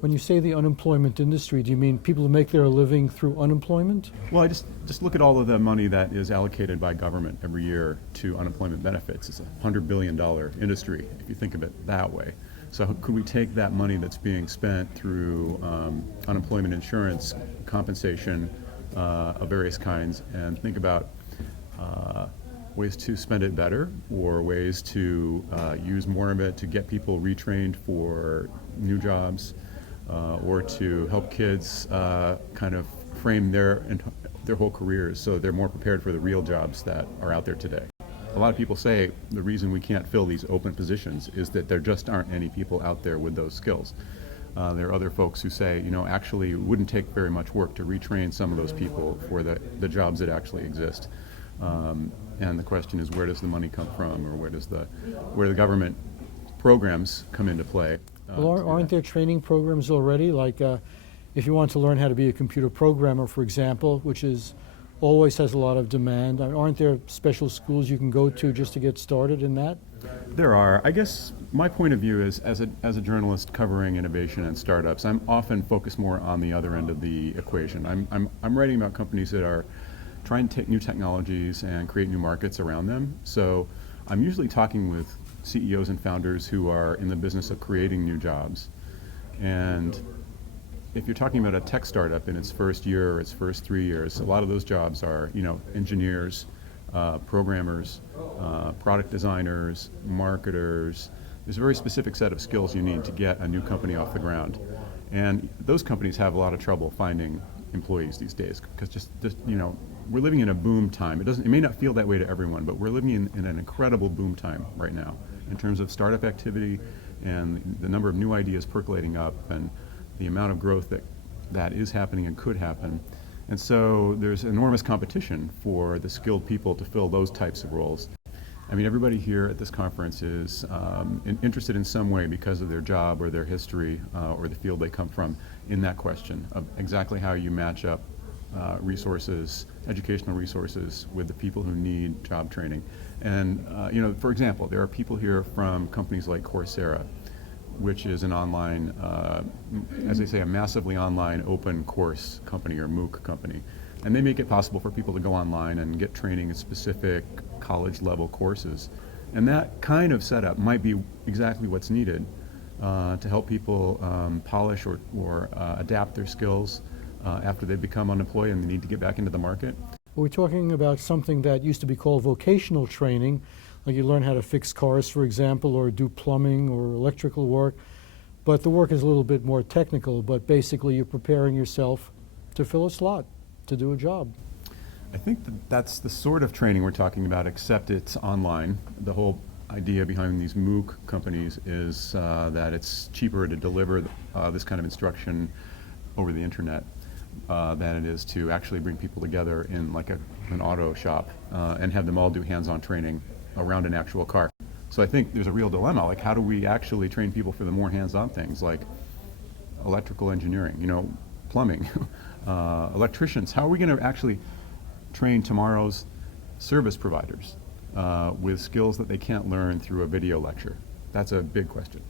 When you say the unemployment industry, do you mean people who make their living through unemployment? Well, I just look at all of the money that is allocated by government every year to unemployment benefits. It's a $100 billion industry, if you think of it that way. So could we take that money that's being spent through unemployment insurance compensation of various kinds and think about ways to spend it better or ways to use more of it to get people retrained for new jobs or to help kids kind of frame their whole careers so they're more prepared for the real jobs that are out there today. A lot of people say the reason we can't fill these open positions is that there just aren't any people out there with those skills. There are other folks who say, actually it wouldn't take very much work to retrain some of those people for the jobs that actually exist. And the question is, where does the money come from, or where the government programs come into play? Well, aren't there training programs already? Like if you want to learn how to be a computer programmer, for example, which always has a lot of demand, aren't there special schools you can go to just to get started in that? There are. I guess my point of view is, as a journalist covering innovation and startups, I'm often focused more on the other end of the equation. I'm writing about companies that are trying to take new technologies and create new markets around them. So I'm usually talking with CEOs and founders who are in the business of creating new jobs. And if you're talking about a tech startup in its first year or its first 3 years, a lot of those jobs are, engineers, programmers, product designers, marketers. There's a very specific set of skills you need to get a new company off the ground. And those companies have a lot of trouble finding employees these days because just we're living in a boom time. It may not feel that way to everyone, but we're living in an incredible boom time right now in terms of startup activity and the number of new ideas percolating up and the amount of growth that is happening and could happen. And so there's enormous competition for the skilled people to fill those types of roles. I mean, everybody here at this conference is interested in some way because of their job or their history or the field they come from in that question of exactly how you match up resources, educational resources with the people who need job training. And, for example, there are people here from companies like Coursera, which is an online, as they say, a massively online open course company or MOOC company. And they make it possible for people to go online and get training in specific college level courses. And that kind of setup might be exactly what's needed to help people polish or adapt their skills after they become unemployed and they need to get back into the market. We're talking about something that used to be called vocational training, like you learn how to fix cars, for example, or do plumbing or electrical work. But the work is a little bit more technical, but basically you're preparing yourself to fill a slot, to do a job. I think that's the sort of training we're talking about, except it's online. The whole idea behind these MOOC companies is that it's cheaper to deliver this kind of instruction over the internet than it is to actually bring people together in like an auto shop and have them all do hands-on training around an actual car. So I think there's a real dilemma, like how do we actually train people for the more hands-on things like electrical engineering, plumbing, electricians. How are we going to actually train tomorrow's service providers with skills that they can't learn through a video lecture? That's a big question.